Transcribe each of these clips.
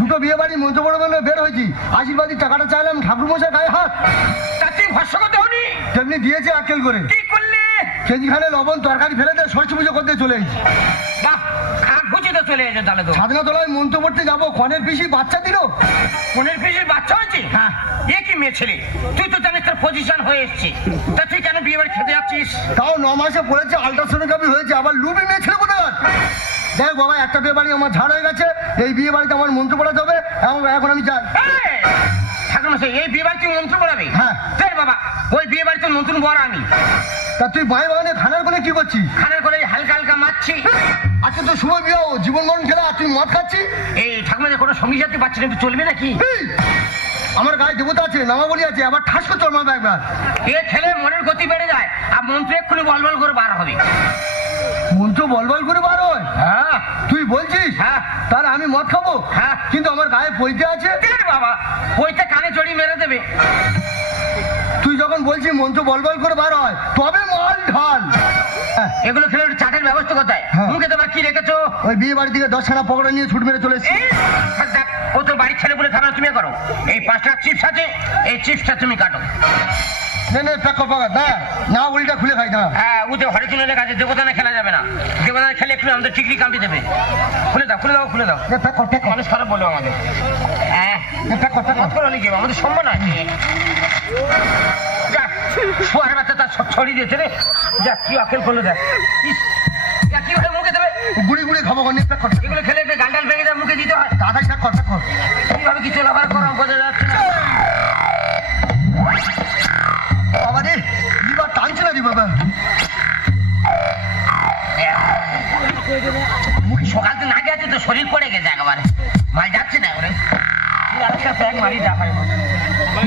দুটো বিয়ে বাড়ি মঞ্চ বড় বের হয়েছি, আশীর্বাদী টাকাটা চাইলাম, ঠাকুর মশাই গায়ে হাত। ভরসা করতে হনি তেমনি দিয়েছে আক্কেল করে। কি করলে? কেজিখানে লবণ তরকারি ফেলে দিয়ে ষষ্ঠী পুজো করতে চলে এসেছি। বাহ, খাট বুঝিতে চলে এসে তাহলে তো। স্বাধীনতলায় মন্ত্র পড়তে যাবো, কনের পিসি বাচ্চা দিল। কনের পিসির বাচ্চা হয়েছে? হ্যাঁ। এ কি মেয়ে ছেলে? তুই তো জানিস তোর পজিশন হয়ে এসছে, তা তুই কেন বিয়ে বাড়ি খেতে যাচ্ছিস? তাও 9 মাসে পড়েছে, আল্ট্রাসোনোগ্রাফি হয়েছে, আবার লুবি মেয়ে ছেলে কোথায়? দেখ বাবা, একটা বিয়ে বাড়ি আমার ঝাড় হয়ে গেছে, এই বিয়ে বাড়িতে আমার মন্ত্র পড়াতে হবে, এখন আমি যাই। ঠাকুরমশাই, এই বিয়ে বাড়িতে মন্ত্র পড়াবে? হ্যাঁ। বাবা, ওই বিয়ে বাড়িতে নতুন বর আমি। তা তুই ভাই বাগানে খানার কোলে কি করছিস? খানার করে হালকা হালকা মারছি। আজকে তো শুভ বিবাহ, জীবন মরণ খেলা, তুই মদ খাচ্ছি? এই ঠাকুরমশাই, কোনো সঙ্গী সাথী পাচ্ছি না, একটু চলবে নাকি? আমার গায়ে দেবতা আছে, নামাবলি আছে, আবার ঠাস করে চলমাবে একবার। এ খেলে মনের গতি বেড়ে যায়, আর মন্ত্র এক্ষুনি বলবল করে বার হবে। মন্ত্র বলবল করে বার হয়? হ্যাঁ। তুই বলছিস? হ্যাঁ। তাহলে আমি মদ খাবো? হ্যাঁ। কিন্তু আমার গায়ে পইতে আছে। বাবা, ওইটা কানে জড়িয়ে মেরে দেবে। তুই যখন বলছিস মন্ত্র বলবল করে বার হয়, তবে মাল ঢাল। এগুলো খেলে একটু চাটের ব্যবস্থা কোথায়? মুখে তোমার কি রেখেছো? ওই বিয়ে বাড়ি থেকে 10 খানা পকড়া নিয়ে ছুট মেরে চলে এসেছি। ও তো বাড়ির ছেলে বলে খাবার তুমি করো। এই 5টা চিপস আছে, এই চিপসটা তুমি কাটো। না উল্টা খুলে খাই না। হ্যাঁ, ওতে হরিচুনের কাছে দেবতানা খেলা যাবে না। দেবতানা খেলে একটু আমাদের ঠিকরি কামড়ে দেবে। খুলে দাও, খুলে দাও, খুলে দাও। মানুষ খারাপ বলো আমাদের। হ্যাঁ, আমাদের সম্মান আছে। শোয়ার বাচ্চা তার সব ছড়িয়ে দিয়েছে রে। যা, কি আকেল করলো দেখ। কিভাবে মুখে দেবে? গুড়ি গুড়ি খাবো। এগুলো খেলে গান্ডাল ভেঙে দেয়, মুখে দিতে হয়। দাদাই থাক কথা কর। কিভাবে কি চলাফার করো বোঝা যাচ্ছে না। বাবা রে, লিভার টানছে না রে বাবা। মুখে সকাল তো না গেছে তো শরীর পড়ে গেছে একেবারে, মাল যাচ্ছে না এবারে।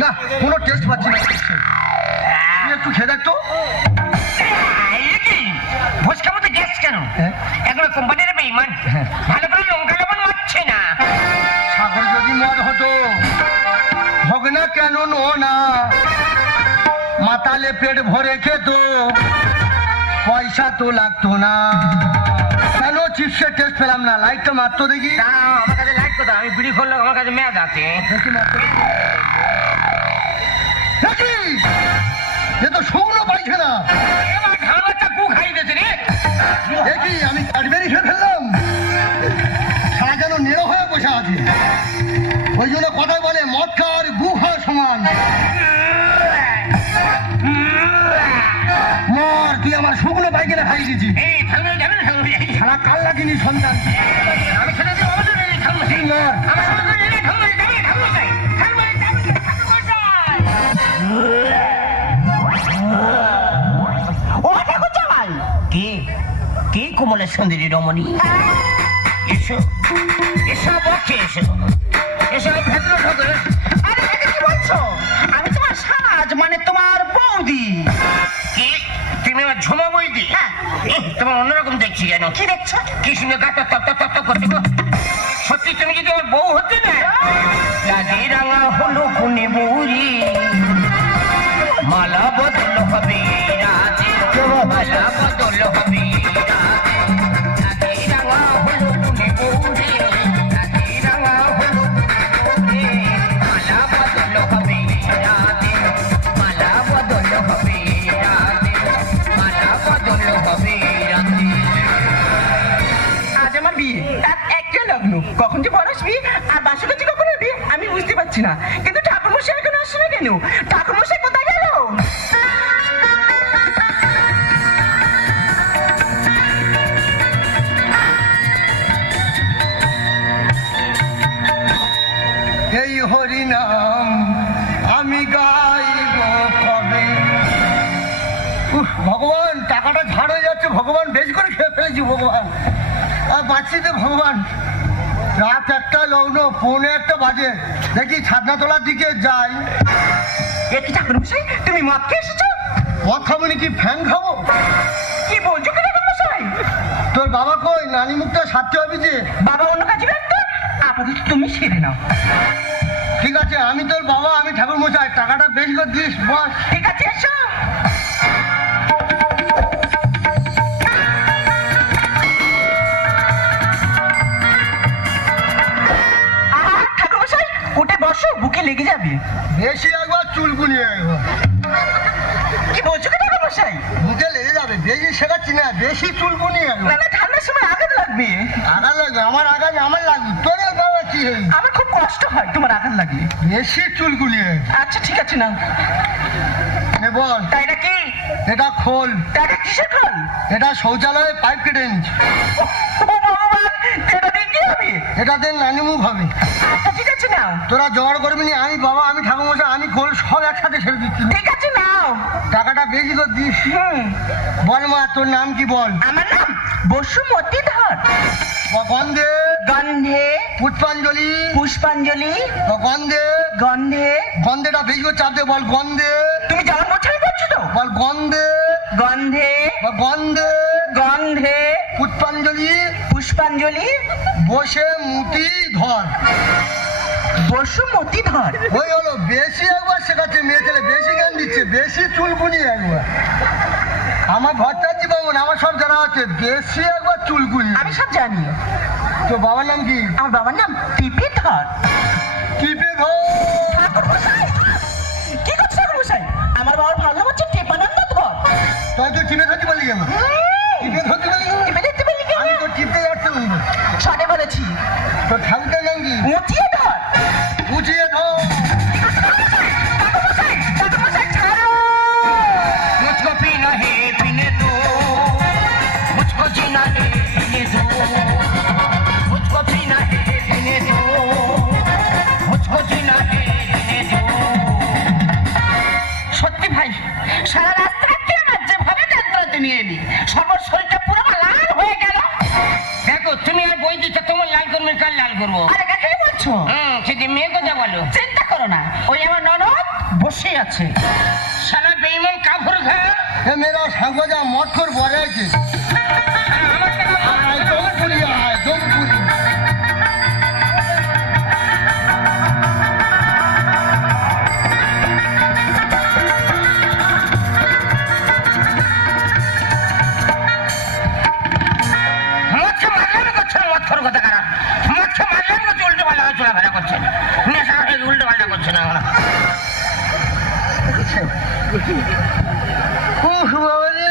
না, কোনো টেস্ট পাচ্ছি না। তুই একটু খেয়ে দেখ তো। ভোজ খাবো তো গ্যাস কেন? এগুলো কোম্পানির বেইমান, ভালো করে লঙ্কা লবণ মারছে না। সাগর যদি মদ হতো, হোক না কেন না, মাতালে পেট ভরে খেত, পয়সা তো লাগতো না। কেন চিপসের টেস্ট পেলাম না? লাইটটা মারতো দেখি। আমার কাছে লাইট কোথায়? আমি বিড়ি করলে আমার কাছে মেয়াদ আছে। দেখি এ তো শুকনো পাইছে না। দেখি আমি ক্যাডবেরি খেয়ে ফেললাম। সারা যেন নেড়ো হয়ে বসে আছে। ওই জন্য কথায় বলে মদ খাওয়ার গু খাওয়া সমান। মর, তুই আমার শুকনো পাইখানা খাই দিয়েছি। সারা কাল লাগিনি সন্তান। আমি খেলে কে কোমলের সুন্দরী রমণী? এসো এসো বসে, এসো এসো ভেতরে ঢোকে। আরে এটা কি বলছো? আমি তোমার সাজ, মানে তোমার বৌদি। কি তুমি আমার ঝুমা বৌদি? হ্যাঁ। তোমার অন্যরকম দেখছি কেন? কি দেখছো? কি শুনে গাটা তপ তপ তপ করতে গো? সত্যি তুমি যদি আমার বউ হতে না, লাগে রাঙা হলো কোনে বৌরি, মালা বদল হবে রাতে, মালা বদল হবে রাতে, লাগে রাঙা হলো কোনে বৌরি, লাগে রাঙা হলো কোনে, মালা বদল হবে রাতে, মালা বদল হবে রাতে, মালা বদল হবে রাতে। আজ আমার বিয়ে, তার একটা লগ্ন। কখন যে বড় আসবি আর বাসকাছি কখন হবে আমি বুঝতে পারছি না। কিন্তু ঠাকুরমশাই এখন আসছে না কেন? ঠাকুরমশাই কোথায় গেল? এই হরিনাম আমি গাইব কবে। ভগবান, টাকাটা ঝাড় হয়ে যাচ্ছে। ভগবান, বেশ করে খেয়ে ফেলেছি ভগবান, আর বাঁচছি তো ভগবান। রাত 1টা লগ্ন, 1:45 বাজে। দেখি ছাদনাতলার দিকে যাই। কি ঠাকুরমশাই, তুমি মদ খেয়ে এসেছো? মদ খাবো নাকি ফ্যান খাবো? কি বলছো কি ঠাকুরমশাই? তোর বাবা কই? নানি মুখটা সারতে হবে যে। বাবা অন্য কাজে ব্যস্ত, আপাতত তুমি সেরে নাও। ঠিক আছে, আমি তোর বাবা, আমি ঠাকুর মশাই, টাকাটা বেশি করে দিস বস। ঠিক আছে, এসো। আহা, ঠাকুরমশাই, উঠে বসো, বুকে লেগে যাবে। বেশি একবার চুলকুনি একবার কি বলছো কি ঠাকুরমশাই? বুঝে লেগে যাবে, বেশি শেখাচ্ছি না, বেশি চুলকুনি না একবার না, ঠান্ডার সময় আঘাত লাগবে। আঘাত লাগবে, আমার আঘাত আমার লাগবে, তোর বাবা কি হয়েছে? আমার খুব কষ্ট হয় তোমার আঘাত লাগলে। বেশি চুলকুনি আচ্ছা ঠিক আছে, নাও। বল। তাই নাকি? এটা খোল। তাইটা কিসের খোল? এটা শৌচালয়ে পাইপ কেটে এনেছি। ও ভগবান, এটা দিয়ে কি হবে? এটাতে নানিমুখ হবে। আচ্ছা ঠিক আছে, নাও। তোরা জোগাড় করবি নি, আমি বাবা, আমি ঠাকুরমশাই, আমি খোল সব একসাথে ছেড়ে দিচ্ছি। ঠিক আছে, নাও। টাকাটা বেশি করে দিস। বল মা, তোর নাম কি বল? আমার নাম বসুমতী ধর। গন্ধে গন্ধে পুষ্পাঞ্জলি, পুষ্পাঞ্জলি, গন্ধে গন্ধে। গন্ধেটা বেশি করে চাপ দে, বল গন্ধে। তুমি যেমন বলছো আমি বলছো তো। বল গন্ধে গন্ধে গন্ধে গন্ধে পুষ্পাঞ্জলি পুষ্পাঞ্জলি বসে মুটি ধর। বসুমতী ধর। ওই হলো, বেশি একবার শেখাচ্ছে মেয়ে ছেলে, বেশি জ্ঞান দিচ্ছে, বেশি চুলকুনি একবার। আমার ঘরটা জীবন, আমার সব জানা আছে, বেশি একবার চুলকুনি। আমি সব জানি। তো বাবার নাম কি? আমার বাবার নাম টিপি ধর। টিপে ধর। ঠাকুরমশাই, কি করছো ঠাকুরমশাই? আমার বাবার ভালো নাম হচ্ছে টেপানন্দ ধর। তুই তো টিপে ধরতে পারলি কেন? টিপে ধরতে পারলি কেন? টিপে দেখতে পেলি আমি কেন? তো টিপতে যাচ্ছিলাম তো। শনে বলেছি। তো ঠাকুরটার নাম কি? মুচিয়ে ধর। উঠিয়ে ধর। ঠাকুরমশাই, ঠাকুরমশাই, ছাড়ো। मुझको पीना है पीने दो, मुझको जीना है जीने दो, मुझको पीना है पीने दो, मुझको जीना है जीने दो। সত্যি ভাই, সারা রাস্তাতে আমার যেভাবে যাত্রাতে নিয়ে এলি, সবার শরীরটা পুরো লাল হয়ে গেল। দেখো, তুমি আর বই দিচ্ছ, তোমার লাল করবে, কার লাল করবো? আরে কাকে বলছো? সেটি মেয়ে কথা বলো। চিন্তা করো না, ওই আমার ননদ বসে আছে। সারা বেইমান কাপড় ঘা। এ মেয়েরা সাঙ্গজা মত কর বলে আছে। আয় জমপুরি, আয় জমপুরি। মৎস্য মারলাম করছে, মৎস্যর কথা কারা? মৎস্য মারলাম করছে, উল্টো পাল্টা চলাফেরা করছে, নেশা হয়ে উল্টো পাল্টা করছে না। উহ বাবা রে,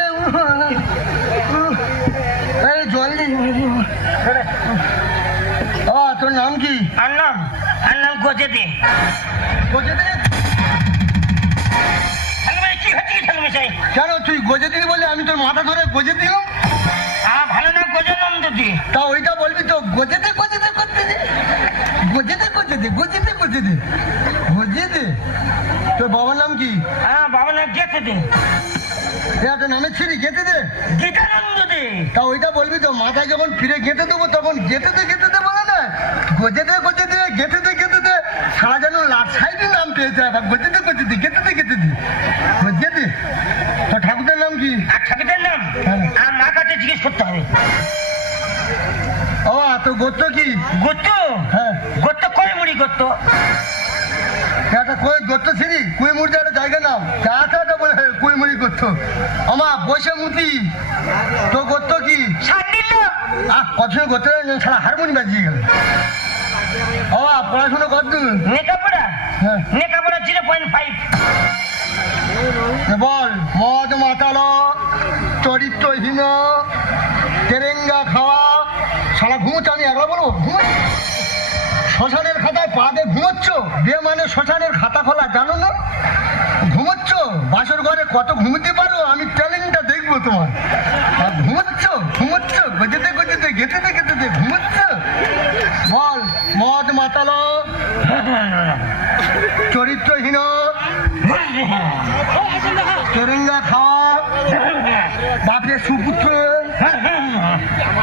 এই জল দি। তোর নাম কি? আর নাম গজে দে। গজে দে? কি হচ্ছে ঠাকুরমশাই? কেন তুই গজে দিলি বলে আমি তোর মাথা ধরে গজে দিলাম? ভালো না গজে নাম দিদি। তা ওইটা বলবি তো, গজে দে গজে দে গজে দে গজে দে গজে দে গজে দে গজে দে গজে দে। তোর বাবার নাম কি? বাবা না গেতে দে। একটা নামে ছিড়ি গেতে দে। গীতানন্দ দে। তা ওইটা বলবি তো, মাথায় যখন ফিরে গেতে দেবো তখন গেতে দে বলে না, গজে দে গেতে দে। সারা যেন লাটসাইডে নাম পেয়েছে, আবার গজে দে গেতে দে গজে দে। তোর ঠাকুরের নাম কি? আর ঠাকুরের নাম আর মা কাছে জিজ্ঞেস করতে হবে। ও তোর গোত্র কি? গোত্র? হ্যাঁ, গোত্র করে মুড়ি গোত্র। একটা কই গোত্র ছিড়ি কুইমুড়ি একটা জায়গা নাম চাটা বলে কুইমুড়ি গোত্র। আমার বসে মুতি। তোর গোত্র কি? সান্ডিল্য। কত গোত্র ছাড়া হারমোনি বাজিয়ে গেল। ও পড়াশোনা কত? নেকাপড়া? হ্যাঁ। নেকাপড়া 0.5। বল, মদ মাতালো, চরিত্রহীন, তেরেঙ্গা খাওয়া, সারা ঘুমোচ্ছ। আমি একবার বলবো ঘুমোচ্ছ? শ্মশানের খাতায় পা দিয়ে ঘুমোচ্ছ? বিয়ে মানে শ্মশানের খাতা খোলা, জানো না? ঘুমোচ্ছ? বাসর ঘরে কত ঘুমোতে পারো, আমি ট্যালেন্টটা দেখবো তোমার। আর ঘুমোচ্ছ গজে দে গেতে দে ঘুমোচ্ছ? বল, মদ মাতালো, চরিত্রহীন, তেরেঙ্গা খাওয়া, বাপের সুপুত্র,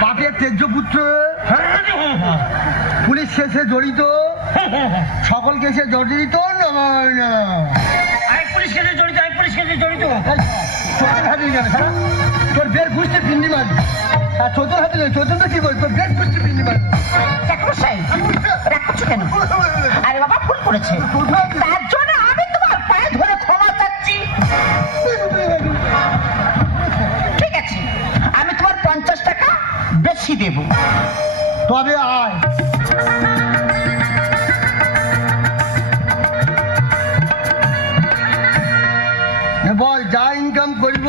বাপের তেজ্যপুত্র, পুলিশ কেসে জড়িত, সকল কেসে জড়িত। আমি পুলিশ কেসে জড়িত। চোদ্দ হাতে গেলে তোর বের ঘুষতে পিন্ডি মারবি। আর চোদ্দ হাতে চোদ্দ কি বল, তোর বের ঘুষতে পিন্ডি মারবি। ঠাকুরমশাই, করেছে কেন? আরে বাবা ভুল করেছে, তার জন্য আমি তোমার পায়ে ধরে ক্ষমা চাচ্ছি। ঠিক আছে, আমি তোমার 50 টাকা বেশি দেব। তবে আয়। বল, যা ইনকাম করব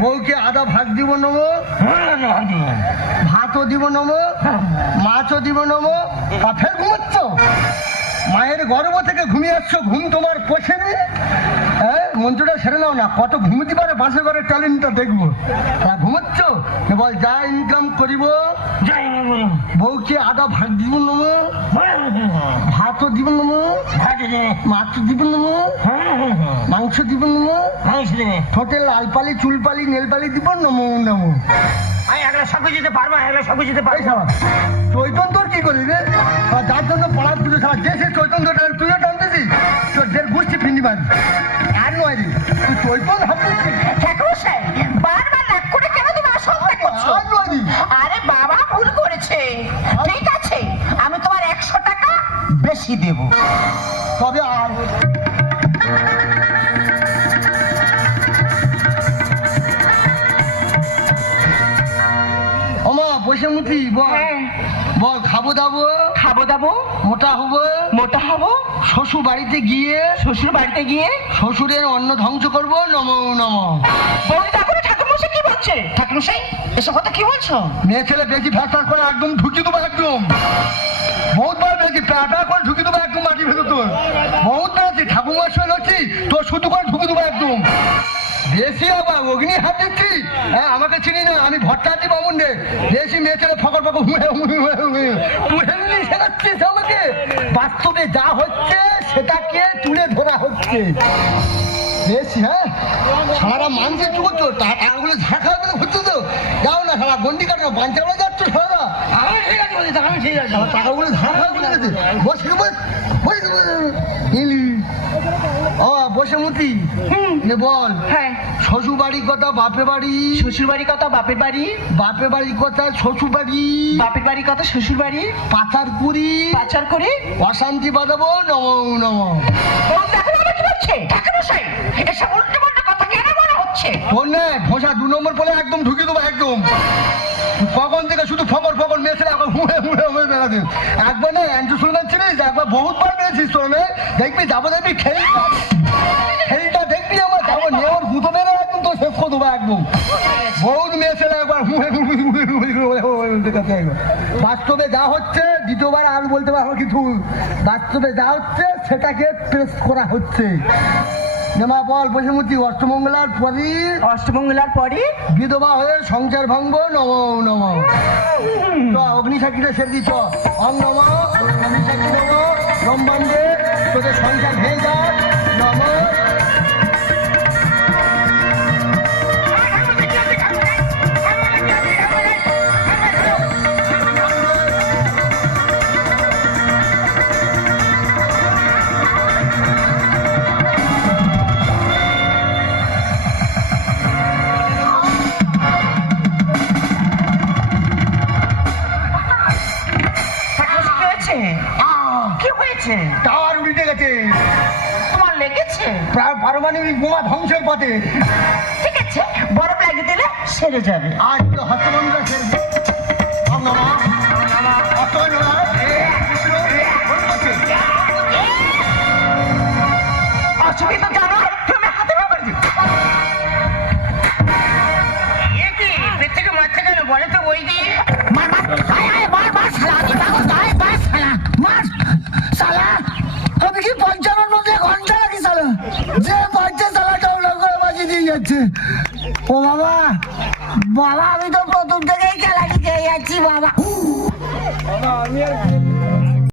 বউকে আধা ভাগ দিব নেবো, ভাতও দিব নেবো, মাছও দিব নেবো। আর ফের ঘুমাচ্ছ? মায়ের গর্ভ থেকে ঘুমিয়ে আসছো, ঘুম তোমার পোষেনি? হ্যাঁ, মন্ত্রটা সেরে নাও না, কত ঘুমোতে পারে বাসে ঘরের ট্যালেন্টটা দেখবো। ঘুমাচ্ছ? বল, যা ইনকাম করিব বউকে আধা ভাগ দিব নেবো, ভাতও দিব নেবো, মাছ দিব নেবো, মাংস দিব নেবো, ঠোঁটে লাল পালি চুল পালি নেল পালি দিব নমো নমো। চৈতন তোর কি করি রে? যার জন্য পড়ার পুজো সারা দেশে চৈতন তুইও টানতেছি, তোর দেড় গোষ্ঠী ফিন্দি মারি। আর নয় রে, তুই চৈতন আরে বাবা ভুল করেছে, ঠিক আছে আমি তোমার 100 টাকা বেশি দেব। তবে আর ওমা বসে মুঠি বল, বল খাবো দাবো, খাবো দাবো, মোটা হবো, মোটা হবো, শ্বশুর বাড়িতে গিয়ে শ্বশুরের অন্ন ধ্বংস করবো নমো নমো। ঠাকুরমশাই কি বলছে? ঠাকুরমশাই এসব কথা কি বলছো? মেয়ে ছেলে বেশি ফ্যাসার করে একদম ঢুকি দেবো, একদম বহুতবার বেশি প্যাটা করে ঢুকি দেবো একদম মাটি ভেতর। তোর বহুত বেশি ঠাকুমার সঙ্গে হচ্ছি, তোর শুধু করে ঢুকি দেবো একদম বেশি। আবার অগ্নি হাত দিচ্ছি? হ্যাঁ, আমাকে চিনি না, আমি ভট্টাচার্য বামুন রে। বেশি মেয়ে ছেলে ফকর ফকর শেখাচ্ছিস আমাকে। বাস্তবে যা হচ্ছে সেটাকে তুলে ধরা হচ্ছে বেশি। হ্যাঁ, সারা মানুষের চুপ করছো, টাকাগুলো ঝাঁকা হচ্ছে তো। যাও না সারা গন্ডি কাটো, বাঞ্চাগুলো যাচ্ছ সারা। ঠিক আছে বলছি, আমি ঠিক আছে, আমার টাকাগুলো ঝাঁকা করে গেছে। বসে ও বসে মুতি বল। হ্যাঁ, শ্বশুর বাড়ির কথা বাপে বাড়ি, শ্বশুর বাড়ির কথা বাপের বাড়ি, বাপে বাড়ির কথা শ্বশুর বাড়ি, বাপের বাড়ির কথা শ্বশুর বাড়ি, পাচার করি পাচার করে অশান্তি বাজাবো নমো নমো। ঠাকুরমশাই এসব উল্টো পাল্টা কথা কেন বলা হচ্ছে? তোর না ভোসা 2 নম্বর বলে একদম ঢুকে দেবো একদম। কখন থেকে শুধু ফকর ফকর মেয়েছেলে এখন হুঁড়ে হুঁড়ে হয়ে বেড়াতে। একবার না অ্যান্টু সুলমান ছিলিস, একবার বহুতবার মেরেছিস তোর মেয়ে। দেখবি যাবো, দেখবি খেলটা দেখবি আমার যাবো নেওয়ার গুঁতো মেরে একদম তো শেষ করে দেবো একদম। বহুত মেয়েছেলে একবার বাস্তবে যা হচ্ছে, দ্বিতীয়বার আর বলতে পারবো কিছু। বাস্তবে যা হচ্ছে সেটাকে প্রেস করা হচ্ছে। নেমা বল বসে মুটি, অষ্টমঙ্গলার পরই বিধবা হয়ে সংসার ভাঙবো নমো নমো। তো অগ্নিসাক্ষীটা সেরে দিচ্ছ অং নম, অগ্নিসাক্ষী নম ব্রহ্মাণ্ডে তোদের সংসার ভেঙে যাক নমো। কি হয়েছে? টাওয়ার উল্টে গেছে। তোমার লেগেছে? পারমাণবিক বোমা ধ্বংসের পথে। ঠিক আছে, বরফ লাগিয়ে দিলে সেরে যাবে। আর হস্তবন্ধ সেরে অসুবিধা জানো, তুমি হাতে ব্যাপার মারছে কেন বলে তো? ওই দিয়ে আমি কি 55 ঘন্টা লাগি সালা, যে বাচ্চা সালাটা করে বাজিয়ে দিয়ে যাচ্ছে। ও বাবা, বাবা আমি তো প্রথম থেকেই খেলা খেয়ে যাচ্ছি বাবা। আমি আর